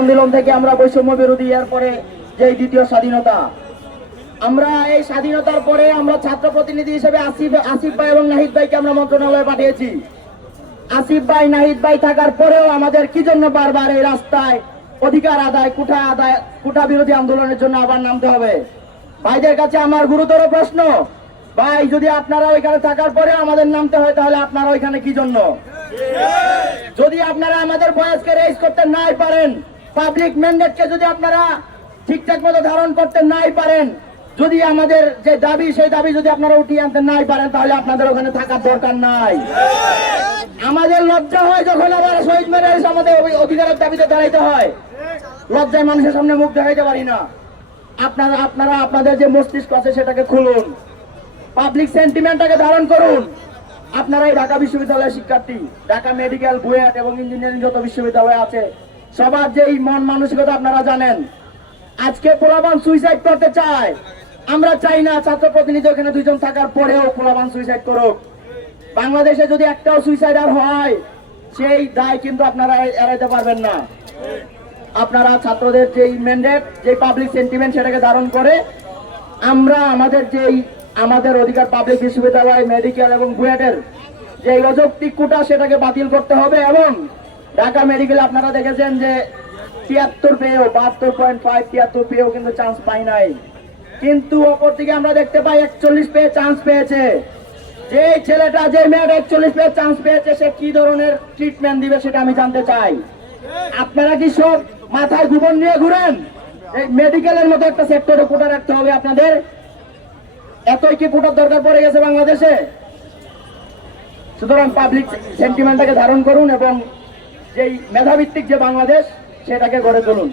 আন্দোলন থেকে আমরা বৈষম্য বিরোধী এরপরে যে দ্বিতীয় স্বাধীনতা। আমরা এই স্বাধীনতার পরে আমরা ছাত্র প্রতিনিধি হিসেবে আসিফ আসিফ ভাই এবং নাহিদ ভাইকে আমরা মন্ত্রণালয়ে পাঠিয়েছি। আসিফ ভাই নাহিদ ভাই থাকার পরেও আমাদের কি জন্য বারবার এই রাস্তায় অধিকার আদায় কুঠা আদায় কুঠা বিরোধী আন্দোলনের জন্য আবার নামতে হবে? ভাইদের কাছে আমার গুরুতর প্রশ্ন ভাই যদি আপনারা ওইখানে থাকার পরে আমাদের নামতে হয় তাহলে আপনারা ওইখানে কি জন্য? যদি আপনারা আমাদের বয়সকে রেজ করতে নাই পারেন পাবলিক ম্যান্ডেটকে যদি আপনারা ঠিকঠাক মতো ধারণ করতে নাই পারেন, যদি আমাদের যে দাবি, সেই দাবি যদি আপনারা উঠিয়ে আনতে নাই পারেন, তাহলে আপনাদের ওখানে থাকার দরকার নাই। আমাদের লজ্জা হয় যখন আবার শহীদ মেরে আমাদের অধিকারের দাবিতে দাঁড়াইতে হয়। লজ্জায় মানুষের সামনে মুখ দেখাইতে পারি না। আপনারা আপনারা আপনাদের যে মস্তিষ্ক আছে সেটাকে খুলুন। পাবলিক সেন্টিমেন্টটাকে ধারণ করুন। আপনারা এই ঢাকা বিশ্ববিদ্যালয়ের শিক্ষার্থী, ঢাকা মেডিকেল বুয়েট এবং ইঞ্জিনিয়ারিং যত বিশ্ববিদ্যালয় আছে সবার যে এই মন মানসিকতা আপনারা জানেন, আজকে পোলাবান সুইসাইড করতে চায়। আমরা চাই না ছাত্র প্রতিনিধি ওখানে দুইজন থাকার পরেও পোলাবান সুইসাইড করুক। বাংলাদেশে যদি একটাও সুইসাইডার হয়, সেই দায় কিন্তু আপনারা এড়াইতে পারবেন না। আপনারা ছাত্রদের যেই ম্যান্ডেট যে পাবলিক সেন্টিমেন্ট সেটাকে ধারণ করে, আমরা আমাদের যেই আমাদের অধিকার পাবলিক বিশ্ববিদ্যালয় মেডিকেল এবং বুয়েটের যে অযৌক্তিক কোটা সেটাকে বাতিল করতে হবে এবং ঢাকা মেডিকেলে আপনারা দেখেছেন যে তিয়াত্তর পেয়েও, বাহাত্তর পয়েন্ট ফাইভ তিয়াত্তর পেয়েও কিন্তু চান্স পাই নাই। কিন্তু অপরদিকে আমরা দেখতে পাই একচল্লিশ পেয়ে চান্স পেয়েছে। যে ছেলেটা যে মেয়েটা একচল্লিশ পেয়ে চান্স পেয়েছে, সে কি ধরনের ট্রিটমেন্ট দিবে সেটা আমি জানতে চাই। আপনারা কি সব মাথায় জীবন নিয়ে ঘুরেন? এই মেডিকেলের মতো একটা সেক্টরে কোটা রাখতে হবে আপনাদের। এতই কি কোটার দরকার পড়ে গেছে বাংলাদেশে? সুতরাং পাবলিক সেন্টিমেন্টটাকে ধারণ করুন এবং যেই মেধাভিত্তিক যে বাংলাদেশ সেটাকে গড়ে তুলুন।